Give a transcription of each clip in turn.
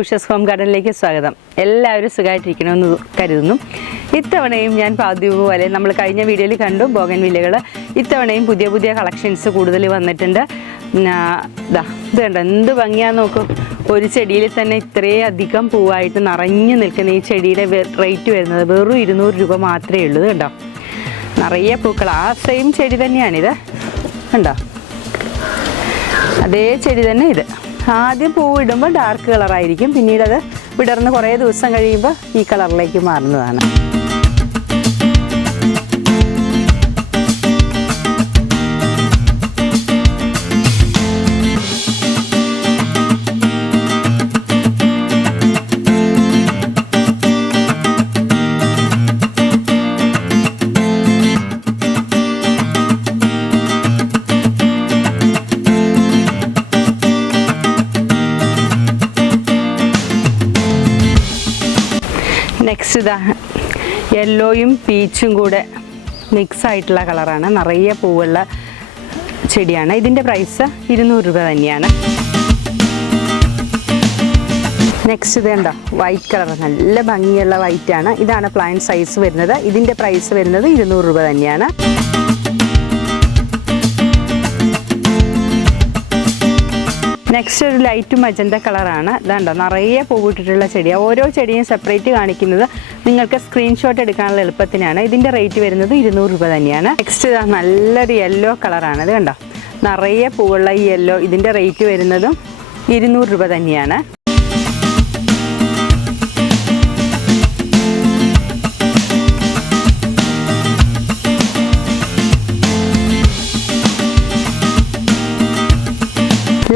ഉഷസ് home ഗാർഡനിലേക്ക് സ്വാഗതം. എല്ലാവരും സുഖമായിട്ടിരിക്കണമെന്ന് കരുതുന്നു. ഇത്തവണയും ഞാൻ പതിവ് പോലെ നമ്മൾ കഴിഞ്ഞ വീഡിയോയിൽ കണ്ടു ബോഗൻവില്ലകൾ. ഇത്തവണയും പുതിയ പുതിയ കളക്ഷൻസ് കൂടുതൽ വന്നിട്ടുണ്ട്. ഇത് കണ്ടോ എന്ത് ഭംഗിയാന്ന് നോക്കൂ. ഒരു ചെടിയിൽ തന്നെ ഇത്രയും അധികം പൂവായിട്ട് നിറഞ്ഞു നിൽക്കുന്ന ഈ ചെടിയുടെ റേറ്റ് വരുന്നത് വെറും 200 രൂപ മാത്രമേ ഉള്ളൂ. കണ്ടോ നിറയെ പൂക്കൾ. ആ സെയിം ചെടി തന്നെയാണിത്. കണ്ടോ അതേ ചെടി തന്നെ ഇത്. ആദ്യം പൂവിടുമ്പോൾ ഡാർക്ക് കളറായിരിക്കും, പിന്നീട് അത് വിടർന്ന് കുറേ ദിവസം കഴിയുമ്പോൾ ഈ കളറിലേക്ക് മാറുന്നതാണ്. നെക്സ്റ്റ് ഇതാ യെല്ലോയും പീച്ചും കൂടെ മിക്സ് ആയിട്ടുള്ള കളറാണ്. നിറയെ പൂവുള്ള ചെടിയാണ്. ഇതിൻ്റെ പ്രൈസ് 200 രൂപ തന്നെയാണ്. നെക്സ്റ്റ് ഇത് കണ്ടോ വൈറ്റ് കളർ, നല്ല ഭംഗിയുള്ള വൈറ്റ് ആണ്. ഇതാണ് പ്ലാന്റ് സൈസ് വരുന്നത്. ഇതിൻ്റെ പ്രൈസ് വരുന്നത് 200 രൂപ തന്നെയാണ്. നെക്സ്റ്റ് ഒരു ലൈറ്റ് മജന്ത കളറാണ്. ഇതാണ്ടോ നിറയെ പൂവിട്ടിട്ടുള്ള ചെടിയാണ്. ഓരോ ചെടിയും സെപ്പറേറ്റ് കാണിക്കുന്നത് നിങ്ങൾക്ക് സ്ക്രീൻഷോട്ട് എടുക്കാനുള്ള എളുപ്പത്തിനാണ്. ഇതിൻ്റെ റേറ്റ് വരുന്നത് 200 രൂപ തന്നെയാണ്. നെക്സ്റ്റ് ഇതാ നല്ലൊരു യെല്ലോ കളറാണ്. ഇത് കണ്ടോ നിറയെ പൂവുള്ള ഈ യെല്ലോ. ഇതിൻ്റെ റേറ്റ് വരുന്നതും 200 രൂപ തന്നെയാണ്.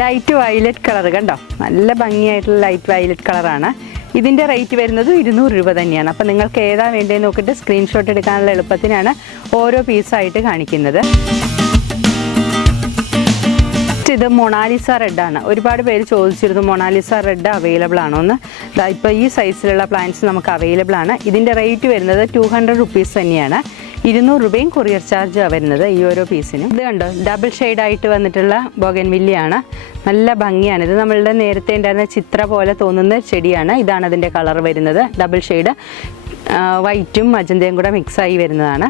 ലൈറ്റ് വയലറ്റ് കളർ കണ്ടോ, നല്ല ഭംഗിയായിട്ടുള്ള ലൈറ്റ് വയലറ്റ് കളറാണ്. ഇതിൻ്റെ റേറ്റ് വരുന്നത് 200 രൂപ തന്നെയാണ്. അപ്പോൾ നിങ്ങൾക്ക് ഏതാ വേണ്ടതെന്ന് നോക്കിയിട്ട് സ്ക്രീൻഷോട്ട് എടുക്കാനുള്ള എളുപ്പത്തിനാണ് ഓരോ പീസായിട്ട് കാണിക്കുന്നത്. ഇത് മൊണാലിസ റെഡാണ്. ഒരുപാട് പേര് ചോദിച്ചിരുന്നു മൊണാലിസ റെഡ് അവൈലബിൾ ആണോ എന്ന്. ഇപ്പോൾ ഈ സൈസിലുള്ള പ്ലാന്റ്സ് നമുക്ക് അവൈലബിൾ ആണ്. ഇതിൻ്റെ റേറ്റ് വരുന്നത് 200 റുപ്പീസ് തന്നെയാണ്. 200 രൂപയും കൊറിയർ ചാർജാണ് വരുന്നത് ഈ ഓരോ പീസിനും. ഇത് കണ്ടോ ഡബിൾ ഷെയ്ഡായിട്ട് വന്നിട്ടുള്ള ബോഗൻവില്ലയാണ്. നല്ല ഭംഗിയാണ്. ഇത് നമ്മളുടെ നേരത്തെ ഉണ്ടായിരുന്ന ചിത്ര പോലെ തോന്നുന്ന ചെടിയാണ്. ഇതാണ് അതിൻ്റെ കളർ വരുന്നത്. ഡബിൾ ഷെയ്ഡ് വൈറ്റും മജന്തയും കൂടെ മിക്സായി വരുന്നതാണ്.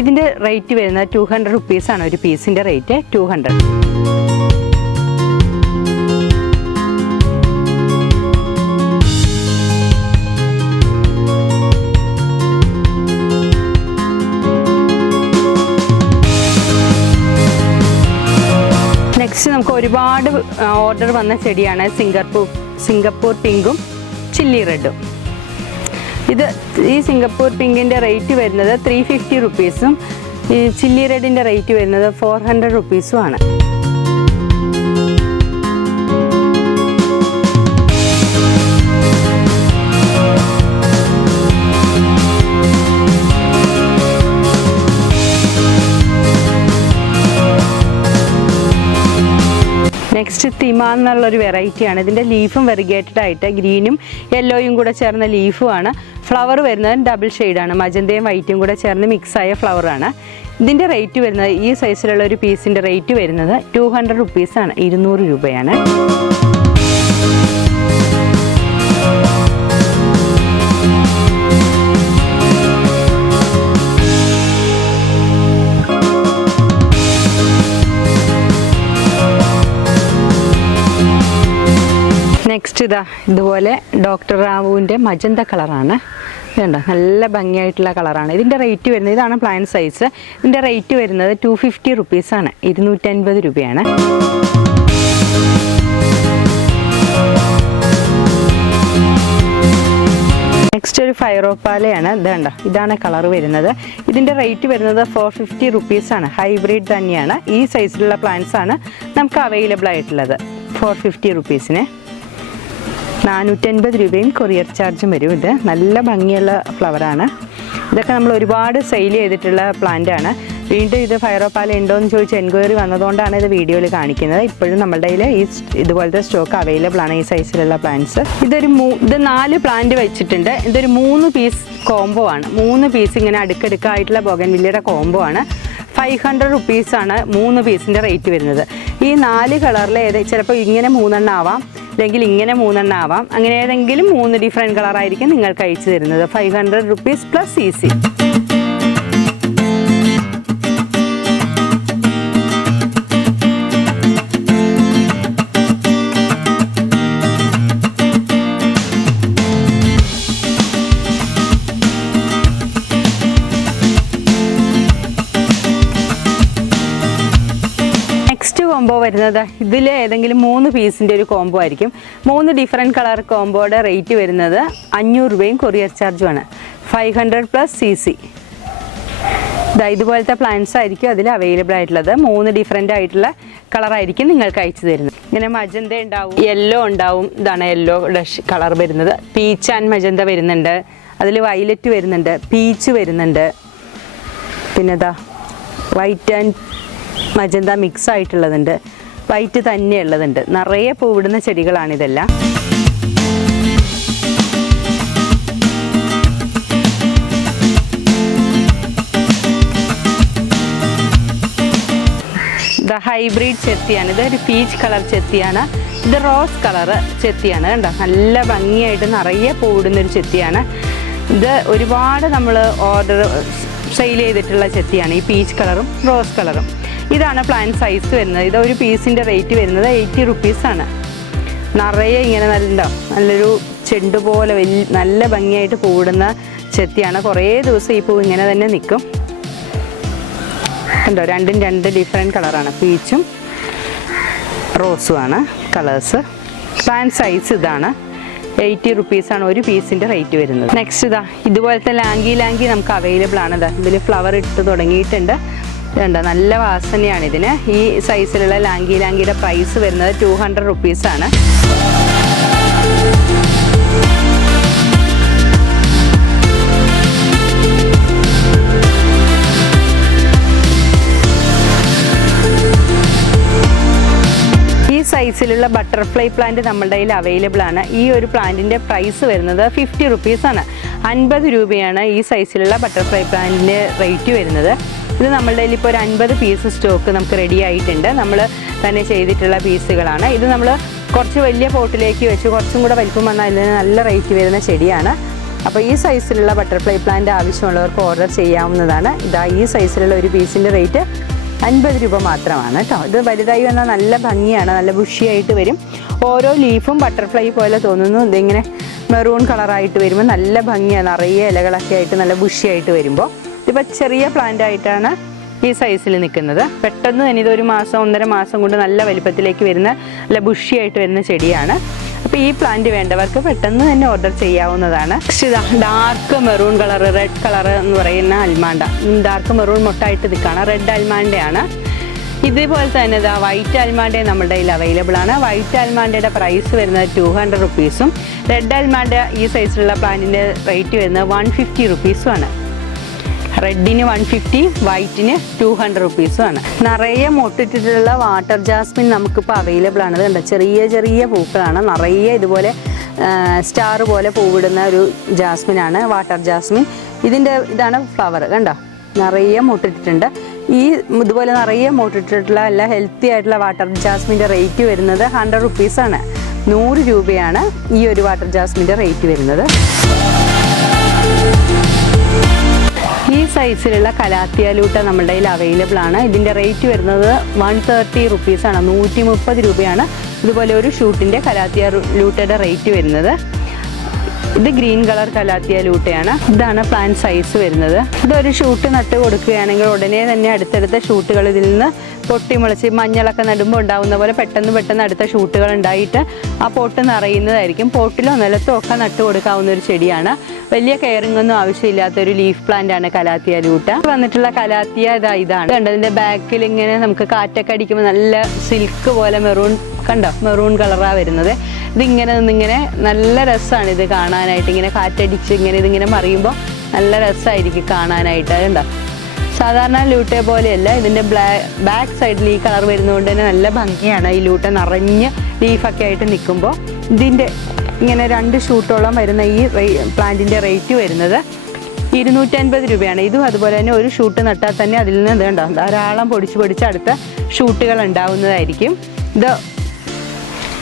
ഇതിൻ്റെ റേറ്റ് വരുന്നത് 200 റുപ്പീസാണ്. ഒരു പീസിൻ്റെ റേറ്റ് 200. നെക്സ്റ്റ് നമുക്ക് ഒരുപാട് ഓർഡർ വന്ന ചെടിയാണ് സിംഗപ്പൂർ പിങ്കും ചില്ലി റെഡും. ഈ സിംഗപ്പൂർ പിങ്കിൻ്റെ റേറ്റ് വരുന്നത് 350 റുപ്പീസും ഈ ചില്ലി റെഡിൻ്റെ റേറ്റ് വരുന്നത് 400 റുപ്പീസും ആണ്. നെക്സ്റ്റ് തിമ എന്നുള്ളൊരു വെറൈറ്റിയാണ്. ഇതിൻ്റെ ലീഫും വെറിഗേറ്റഡ് ആയിട്ട് ഗ്രീനും യെല്ലോയും കൂടെ ചേർന്ന ലീഫുമാണ്. ഫ്ലവർ വരുന്നത് ഡബിൾ ഷെയ്ഡാണ്. മജന്തയും വൈറ്റും കൂടെ ചേർന്ന് മിക്സായ ഫ്ലവറാണ്. ഇതിൻ്റെ റേറ്റ് വരുന്നത് ഈ സൈസിലുള്ള ഒരു പീസിൻ്റെ റേറ്റ് വരുന്നത് 200 റുപ്പീസാണ്. 200 രൂപയാണ്. നെക്സ്റ്റ് ഇതാ ഇതുപോലെ ഡോക്ടർ റാവുവിൻ്റെ മജന്ത കളറാണ്. ഇതുണ്ടോ നല്ല ഭംഗിയായിട്ടുള്ള കളറാണ്. ഇതിൻ്റെ റേറ്റ് വരുന്നത് ഇതാണ് പ്ലാന്റ് സൈസ്. ഇതിൻ്റെ റേറ്റ് വരുന്നത് 250 റുപ്പീസാണ്. 250 രൂപയാണ്. നെക്സ്റ്റ് ഒരു ഫൈറോപ്പാലയാണ്. ഇതുണ്ടോ ഇതാണ് കളർ വരുന്നത്. ഇതിൻ്റെ റേറ്റ് വരുന്നത് 450 റുപ്പീസാണ്. ഹൈബ്രിഡ് തന്നെയാണ്. ഈ സൈസിലുള്ള പ്ലാന്റ്സ് ആണ് നമുക്ക് അവൈലബിൾ ആയിട്ടുള്ളത്. 450 റുപ്പീസിന് 450 രൂപയും കൊറിയർ ചാർജും വരും. ഇത് നല്ല ഭംഗിയുള്ള ഫ്ലവറാണ്. ഇതൊക്കെ നമ്മൾ ഒരുപാട് സെയിൽ ചെയ്തിട്ടുള്ള പ്ലാന്റ് ആണ്. വീണ്ടും ഇത് ഫൈറോപ്പാല ഉണ്ടോ എന്ന് ചോദിച്ച് എൻക്വയറി വന്നതുകൊണ്ടാണ് ഇത് വീഡിയോയിൽ കാണിക്കുന്നത്. ഇപ്പോഴും നമ്മളുടെ കയ്യിൽ ഇതുപോലത്തെ സ്റ്റോക്ക് അവൈലബിൾ ആണ് ഈ സൈസിലുള്ള പ്ലാന്റ്സ്. ഇത് 4 പ്ലാന്റ് വെച്ചിട്ടുണ്ട്. ഇതൊരു 3 പീസ് കോംബോ ആണ്. 3 പീസ് ഇങ്ങനെ അടുക്കടുക്കായിട്ടുള്ള ബോഗൻവില്ലയുടെ കോംബോ ആണ്. 500 റുപ്പീസാണ് 3 പീസിൻ്റെ റേറ്റ് വരുന്നത്. ഈ 4 കളറിൽ ചിലപ്പോൾ ഇങ്ങനെ 3 എണ്ണം ആവാം, അല്ലെങ്കിൽ ഇങ്ങനെ 3 എണ്ണം ആവാം. അങ്ങനെ ഏതെങ്കിലും 3 ഡിഫറെൻറ്റ് കളറായിരിക്കും നിങ്ങൾക്ക് അയച്ചു തരുന്നത്. 500 rupees plus CC. കോംബോ വരുന്നത് ഇതിൽ ഏതെങ്കിലും 3 പീസിൻ്റെ ഒരു കോംബോ ആയിരിക്കും. 3 ഡിഫറെൻറ്റ് കളർ കോംബോയുടെ റേറ്റ് വരുന്നത് 500 രൂപയും കൊറിയർ ചാർജുമാണ്. 500 plus CC. ഇതുപോലത്തെ പ്ലാന്റ്സ് ആയിരിക്കും അതിൽ അവൈലബിൾ ആയിട്ടുള്ളത്. 3 ഡിഫറെൻ്റ് ആയിട്ടുള്ള കളറായിരിക്കും നിങ്ങൾക്ക് അയച്ചു തരുന്നത്. ഇങ്ങനെ മജന്ത ഉണ്ടാവും, യെല്ലോ ഉണ്ടാവും. ഇതാണ് യെല്ലോ കളർ വരുന്നത്. പീച്ച് ആൻഡ് മജന്ത വരുന്നുണ്ട്, അതിൽ വയലറ്റ് വരുന്നുണ്ട്, പീച്ച് വരുന്നുണ്ട്, പിന്നെ വൈറ്റ് ആൻഡ് മജന്ത മിക്സ് ആയിട്ടുള്ളതുണ്ട്, വൈറ്റ് തന്നെ ഉള്ളതുണ്ട്. നിറയെ പൂവിടുന്ന ചെടികളാണിതെല്ലാം. ഇത് ഹൈബ്രിഡ് ചെത്തിയാണ്. ഇതൊരു പീച്ച് കളർ ചെത്തിയാണ്. ഇത് റോസ് കളർ ചെത്തിയാണ്. കണ്ടോ, നല്ല ഭംഗിയായിട്ട് നിറയെ പൂവിടുന്നൊരു ചെത്തിയാണ്. ഇത് ഒരുപാട് നമ്മൾ ഓർഡർ സെയിൽ ചെയ്തിട്ടുള്ള ചെത്തിയാണ്. ഈ പീച്ച് കളറും റോസ് കളറും. ഇതാണ് പ്ലാന്റ് സൈസ് വരുന്നത്. ഇത് ഒരു പീസിൻ്റെ റേറ്റ് വരുന്നത് 80 rupees ആണ്. നിറയെ ഇങ്ങനെ നല്ലൊരു ചെണ്ട് പോലെ നല്ല ഭംഗിയായിട്ട് പൂവിടുന്ന ചെത്തിയാണ്. കുറേ ദിവസം ഈ പൂ ഇങ്ങനെ തന്നെ നിൽക്കും. ഉണ്ടോ, രണ്ടും 2 ഡിഫറെൻറ്റ് കളറാണ്. പീച്ചും റോസും ആണ് കളേഴ്സ്. പ്ലാന്റ് സൈസ് ഇതാണ്. 80 rupees ആണ് ഒരു പീസിൻ്റെ റേറ്റ് വരുന്നത്. നെക്സ്റ്റ് ഇതുപോലത്തെ ലാങ്കി നമുക്ക് അവൈലബിൾ ആണ്. ഇതിൽ ഫ്ലവർ ഇട്ട് തുടങ്ങിയിട്ടുണ്ട്. ഇതുണ്ട്, നല്ല വാസനയാണ് ഇതിന്. ഈ സൈസിലുള്ള ലാങ്കിയുടെ പ്രൈസ് വരുന്നത് 200 rupees ആണ്. ഈ സൈസിലുള്ള ബട്ടർഫ്ലൈ പ്ലാന്റ് നമ്മുടെ കയ്യിൽ അവൈലബിൾ ആണ്. ഈ ഒരു പ്ലാന്റിൻ്റെ പ്രൈസ് വരുന്നത് 50 rupees ആണ്. 50 രൂപയാണ് ഈ സൈസിലുള്ള ബട്ടർഫ്ലൈ പ്ലാന്റിൻ്റെ റേറ്റ് വരുന്നത്. ഇത് നമ്മളുടെ കയ്യിൽ ഇപ്പോൾ ഒരു 50 പീസ് സ്റ്റോക്ക് നമുക്ക് റെഡി ആയിട്ടുണ്ട്. നമ്മൾ തന്നെ ചെയ്തിട്ടുള്ള പീസുകളാണ്. ഇത് നമ്മൾ കുറച്ച് വലിയ പോട്ടിലേക്ക് വെച്ച് കുറച്ചും കൂടെ വലിപ്പം വന്നാൽ ഇതിന് നല്ല റേറ്റ് വരുന്ന ചെടിയാണ്. അപ്പോൾ ഈ സൈസിലുള്ള ബട്ടർഫ്ലൈ പ്ലാന്റ് ആവശ്യമുള്ളവർക്ക് ഓർഡർ ചെയ്യാവുന്നതാണ്. ഈ സൈസിലുള്ള ഒരു പീസിൻ്റെ റേറ്റ് 50 രൂപ മാത്രമാണ് കേട്ടോ. ഇത് വലുതായി വന്നാൽ നല്ല ഭംഗിയാണ്, നല്ല ബുഷിയായിട്ട് വരും. ഓരോ ലീഫും ബട്ടർഫ്ലൈ പോലെ തോന്നുന്നു. ഇതിങ്ങനെ മെറൂൺ കളറായിട്ട് വരുമ്പോൾ നല്ല ഭംഗിയാണ്. നിറയെ ഇലകളൊക്കെ ആയിട്ട് നല്ല ബുഷിയായിട്ട് വരുമ്പോൾ. ഇതിപ്പോൾ ചെറിയ പ്ലാന്റ് ആയിട്ടാണ് ഈ സൈസിൽ നിൽക്കുന്നത്. പെട്ടെന്ന് തന്നെ ഇതൊരു മാസം 1.5 മാസം കൊണ്ട് നല്ല വലിപ്പത്തിലേക്ക് വരുന്ന നല്ല ബുഷിയായിട്ട് വരുന്ന ചെടിയാണ്. അപ്പോൾ ഈ പ്ലാന്റ് വേണ്ടവർക്ക് പെട്ടെന്ന് തന്നെ ഓർഡർ ചെയ്യാവുന്നതാണ്. Dark maroon colour, red colour എന്ന് പറയുന്ന അൽമാണ്ട. ഡാർക്ക് മെറൂൺ മൊട്ടായിട്ട് നിൽക്കുകയാണ്. റെഡ് അൽമാണ്ടയാണ്. ഇതേപോലെ തന്നെ വൈറ്റ് അൽമാണ്ട നമ്മുടെ കയ്യിൽ അവൈലബിൾ ആണ്. വൈറ്റ് അൽമാണ്ടയുടെ പ്രൈസ് വരുന്നത് 200 rupees. റെഡ് അൽമാണ്ട ഈ സൈസിലുള്ള പ്ലാന്റിൻ്റെ റേറ്റ് വരുന്നത് 150 rupees ആണ്. റെഡിന് 150, വൈറ്റിന് 200 rupees ആണ്. നിറയെ മൊട്ടിട്ടിട്ടുള്ള വാട്ടർ ജാസ്മിൻ നമുക്കിപ്പോൾ അവൈലബിൾ ആണ്. കണ്ടോ, ചെറിയ ചെറിയ പൂക്കളാണ്. നിറയെ ഇതുപോലെ സ്റ്റാർ പോലെ പൂവിടുന്ന ഒരു ജാസ്മിനാണ് വാട്ടർ ജാസ്മിൻ. ഇതാണ് ഫ്ലവർ. കണ്ടോ, നിറയെ മൊട്ടിട്ടിട്ടുണ്ട്. ഇതുപോലെ നിറയെ മൊട്ടിട്ടിട്ടുള്ള നല്ല ഹെൽത്തി ആയിട്ടുള്ള വാട്ടർ ജാസ്മിൻ്റെ റേറ്റ് വരുന്നത് 100 rupees ആണ്. 100 രൂപയാണ് ഈ ഒരു വാട്ടർ ജാസ്മിൻ്റെ റേറ്റ് വരുന്നത്. ഈ സൈസിലുള്ള കലാത്തിയ ലൂട്ട നമ്മുടെ കയ്യിൽ അവൈലബിൾ ആണ്. ഇതിൻ്റെ റേറ്റ് വരുന്നത് 130 rupees ആണ്. 130 രൂപയാണ് ഇതുപോലെ ഒരു ഷൂട്ടിൻ്റെ കലാത്തിയ ലൂട്ടയുടെ റേറ്റ് വരുന്നത്. ഇത് ഗ്രീൻ കളർ കലാത്തിയ ലൂട്ടയാണ്. ഇതാണ് പ്ലാന്റ് സൈസ് വരുന്നത്. ഇതൊരു ഷൂട്ട് നട്ട് കൊടുക്കുകയാണെങ്കിൽ ഉടനെ തന്നെ അടുത്തടുത്ത ഷൂട്ടുകൾ ഇതിൽ നിന്ന് പൊട്ടിമുളച്ച് മഞ്ഞളൊക്കെ നടുമ്പോൾ ഉണ്ടാകുന്ന പോലെ പെട്ടെന്ന് അടുത്ത ഷൂട്ടുകൾ ഉണ്ടായിട്ട് ആ പോട്ട് നിറയുന്നതായിരിക്കും. പോട്ടിലോ നിലത്തോ ഒക്കെ നട്ട് കൊടുക്കാവുന്ന ഒരു ചെടിയാണ്. വലിയ കെയറിംഗ് ഒന്നും ആവശ്യമില്ലാത്തൊരു ലീഫ് പ്ലാന്റ് ആണ് കലാത്തിയ ലൂട്ട. വന്നിട്ടുള്ള കലാത്തിയ ഇതാണ്. കണ്ടോ, ഇതിൻ്റെ ബാക്കിൽ ഇങ്ങനെ നമുക്ക് കാറ്റൊക്കെ അടിക്കുമ്പോൾ നല്ല സിൽക്ക് പോലെ മെറൂൺ കളറാണ് വരുന്നത്. ഇതിങ്ങനെ നിന്നിങ്ങനെ നല്ല രസമാണ് ഇത് കാണാനായിട്ട്. ഇങ്ങനെ കാറ്റടിച്ച് ഇതിങ്ങനെ മറിയുമ്പോൾ നല്ല രസമായിരിക്കും കാണാനായിട്ട്. അതുണ്ടോ, സാധാരണ ലൂട്ടയെ പോലെയല്ല. ഇതിൻ്റെ ബാക്ക് സൈഡിൽ ഈ കളർ വരുന്നതുകൊണ്ട് തന്നെ നല്ല ഭംഗിയാണ്. ഈ ലൂട്ട നിറഞ്ഞ് ലീഫൊക്കെ ആയിട്ട് നിൽക്കുമ്പോൾ. ഇതിൻ്റെ ഇങ്ങനെ 2 ഷൂട്ടോളം വരുന്ന ഈ പ്ലാന്റിൻ്റെ റേറ്റ് വരുന്നത് 250 രൂപയാണ്. ഇതും അതുപോലെ തന്നെ ഒരു ഷൂട്ട് നട്ടാൽ തന്നെ അതിൽ നിന്ന് ധാരാളം പൊടിച്ച് അടുത്ത ഷൂട്ടുകൾ ഉണ്ടാവുന്നതായിരിക്കും.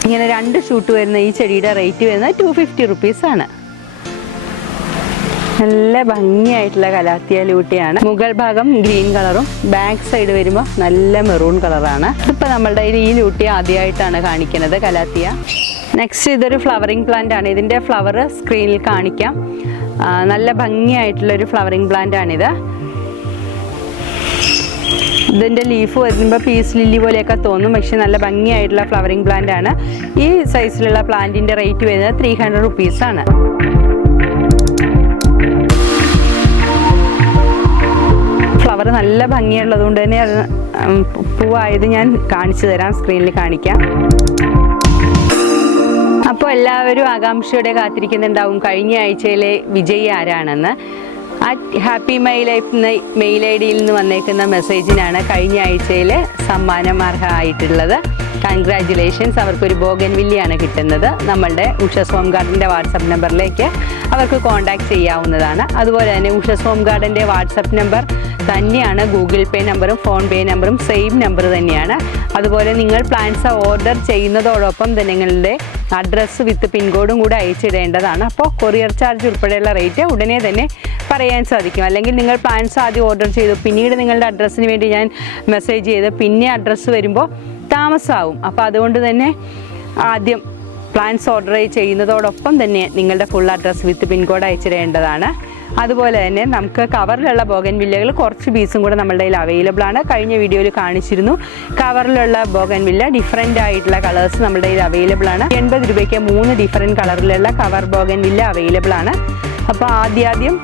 ഇങ്ങനെ 2 ഷൂട്ട് വരുന്ന ഈ ചെടിയുടെ റേറ്റ് വരുന്നത് 250 റുപ്പീസാണ്. നല്ല ഭംഗിയായിട്ടുള്ള കലാത്തിയ ലൂട്ടിയാണ്. മുകൾ ഭാഗം ഗ്രീൻ കളറും ബാക്ക് സൈഡ് വരുമ്പോൾ നല്ല മെറൂൺ കളറാണ്. ഇപ്പം നമ്മളുടെ ഈ ലൂട്ടി ആദ്യമായിട്ടാണ് കാണിക്കുന്നത് കലാത്തിയ. നെക്സ്റ്റ് ഇതൊരു ഫ്ലവറിങ് പ്ലാന്റ് ആണ്. ഇതിൻ്റെ ഫ്ലവർ സ്ക്രീനിൽ കാണിക്കാം. നല്ല ഭംഗിയായിട്ടുള്ളൊരു ഫ്ലവറിങ് പ്ലാന്റ് ആണിത്. ഇതിൻ്റെ ലീഫ് വരുമ്പോൾ പീസ് ലില്ലി പോലെയൊക്കെ തോന്നും, പക്ഷെ നല്ല ഭംഗിയായിട്ടുള്ള ഫ്ലവറിങ് പ്ലാന്റ് ആണ്. ഈ സൈസിലുള്ള പ്ലാന്റിൻ്റെ റേറ്റ് വരുന്നത് 300 റുപ്പീസാണ്. ഫ്ലവർ നല്ല ഭംഗിയുള്ളത് കൊണ്ട് തന്നെ അത് പൂവായത് ഞാൻ കാണിച്ചു തരാം, സ്ക്രീനിൽ കാണിക്കാം. അപ്പോൾ എല്ലാവരും ആകാംക്ഷയോടെ കാത്തിരിക്കുന്നുണ്ടാവും കഴിഞ്ഞ ആഴ്ചയിലെ വിജയി ആരാണെന്ന്. ഹാപ്പി മൈ ലൈഫ് എന്ന മെയിൽ ഐ ഡിയിൽ നിന്ന് വന്നേക്കുന്ന മെസ്സേജിനാണ് കഴിഞ്ഞ ആഴ്ചയിൽ സമ്മാനം അർഹമായിട്ടുള്ളത്. കൺഗ്രാജുലേഷൻസ്. അവർക്കൊരു ബോഗൻവില്ലയാണ് കിട്ടുന്നത്. നമ്മളുടെ ഉഷസ് ഹോം ഗാർഡൻ്റെ വാട്സപ്പ് നമ്പറിലേക്ക് അവർക്ക് കോൺടാക്ട് ചെയ്യാവുന്നതാണ്. അതുപോലെ തന്നെ ഉഷസ് ഹോം ഗാർഡൻ്റെ വാട്സപ്പ് നമ്പർ തന്നെയാണ് ഗൂഗിൾ പേ നമ്പറും ഫോൺ പേ നമ്പറും സെയിം നമ്പർ തന്നെയാണ്. അതുപോലെ നിങ്ങൾ പ്ലാന്റ്സ് ഓർഡർ ചെയ്യുന്നതോടൊപ്പം തന്നെ നിങ്ങളുടെ അഡ്രസ്സ് വിത്ത് പിൻകോഡും കൂടെ അയച്ചിടേണ്ടതാണ്. അപ്പോൾ കൊറിയർ ചാർജ് ഉൾപ്പെടെയുള്ള റേറ്റ് ഉടനെ തന്നെ പറയാൻ സാധിക്കും. അല്ലെങ്കിൽ നിങ്ങൾ പ്ലാന്റ്സ് ആദ്യം ഓർഡർ ചെയ്തു, പിന്നീട് നിങ്ങളുടെ അഡ്രസ്സിന് വേണ്ടി ഞാൻ മെസ്സേജ് ചെയ്ത് പിന്നെ അഡ്രസ്സ് വരുമ്പോൾ താമസമാവും. അപ്പോൾ അതുകൊണ്ട് തന്നെ ആദ്യം പ്ലാന്റ്സ് ഓർഡർ ചെയ്യുന്നതോടൊപ്പം തന്നെ നിങ്ങളുടെ ഫുൾ അഡ്രസ്സ് വിത്ത് പിൻകോഡ് അയച്ചിടേണ്ടതാണ്. അതുപോലെ തന്നെ നമുക്ക് കവറിലുള്ള ബോഗൻവില്ലകൾ കുറച്ച് പീസും കൂടെ നമ്മളുടെ കയ്യിൽ അവൈലബിൾ ആണ്. കഴിഞ്ഞ വീഡിയോയിൽ കാണിച്ചിരുന്നു. കവറിലുള്ള ബോഗൻവില്ല ഡിഫറെൻ്റ് ആയിട്ടുള്ള കളേഴ്സ് നമ്മുടെ കയ്യിൽ അവൈലബിൾ ആണ്. 80 രൂപയ്ക്ക് 3 ഡിഫറെൻറ്റ് കളറിലുള്ള കവർ ബോഗൻവില്ല അവൈലബിൾ ആണ്. അപ്പോൾ ആദ്യം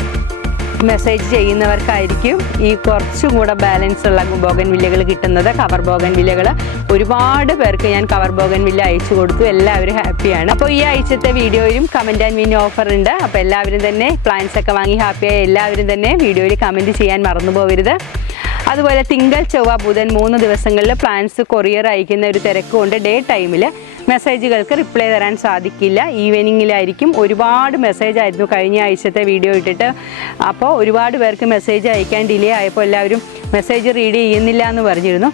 മെസ്സേജ് ചെയ്യുന്നവർക്കായിരിക്കും ഈ കുറച്ചും കൂടെ ബാലൻസ് ഉള്ള ബോഗൻവില്ലകൾ കിട്ടുന്നത്. കവർ ബോഗൻവില്ലകൾ ഒരുപാട് പേർക്ക് ഞാൻ കവർ ബോഗൻവില്ല അയച്ചു കൊടുത്തു. എല്ലാവരും ഹാപ്പിയാണ്. അപ്പോൾ ഈ ആഴ്ചത്തെ വീഡിയോയിലും കമൻറ്റ് ആൻഡ് വിൻ ഓഫർ ഉണ്ട്. അപ്പോൾ എല്ലാവരും തന്നെ പ്ലാന്റ്സ് ഒക്കെ വാങ്ങി ഹാപ്പിയായ എല്ലാവരും തന്നെ വീഡിയോയിൽ കമൻറ്റ് ചെയ്യാൻ മറന്നു പോകരുത്. അതുപോലെ തിങ്കൾ ചൊവ്വ ബുധൻ 3 ദിവസങ്ങളിൽ പ്ലാന്റ്സ് കൊറിയർ അയക്കുന്ന ഒരു തിരക്കുകൊണ്ട് ഡേ ടൈമിൽ മെസ്സേജുകൾക്ക് റിപ്ലൈ തരാൻ സാധിക്കില്ല. ഈവനിങ്ങിലായിരിക്കും. ഒരുപാട് മെസ്സേജ് ആയിരുന്നു കഴിഞ്ഞ ആഴ്ചത്തെ വീഡിയോ ഇട്ടിട്ട്. അപ്പോൾ ഒരുപാട് പേർക്ക് മെസ്സേജ് അയക്കാൻ ഡിലേ ആയപ്പോൾ എല്ലാവരും മെസ്സേജ് റീഡ് ചെയ്യുന്നില്ല എന്ന് പറഞ്ഞിരുന്നു.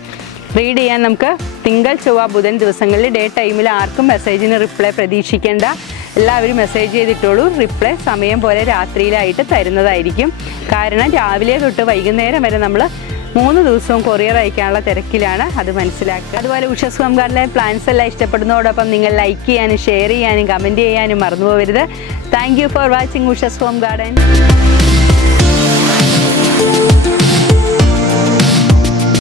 റീഡ് ചെയ്യാൻ നമുക്ക് തിങ്കൾ ചൊവ്വ ബുധൻ ദിവസങ്ങളിൽ ഡേ ടൈമിൽ ആർക്കും മെസ്സേജിന് റിപ്ലൈ പ്രതീക്ഷിക്കേണ്ട. എല്ലാവരും മെസ്സേജ് ചെയ്തിട്ടുള്ളൂ. റിപ്ലൈ സമയം പോലെ രാത്രിയിലായിട്ട് തരുന്നതായിരിക്കും. കാരണം രാവിലെ തൊട്ട് വൈകുന്നേരം വരെ നമ്മൾ 3 ദിവസവും കൊറിയർ അയക്കാനുള്ള തിരക്കിലാണ്. അത് മനസ്സിലാക്കുക. അതുപോലെ ഉഷസ് ഹോം ഗാർഡനിലെ പ്ലാന്റ്സ് എല്ലാം ഇഷ്ടപ്പെടുന്നതോടൊപ്പം നിങ്ങൾ ലൈക്ക് ചെയ്യാനും ഷെയർ ചെയ്യാനും കമൻറ്റ് ചെയ്യാനും മറന്നു പോകരുത്. Thank you for watching Ushas home garden.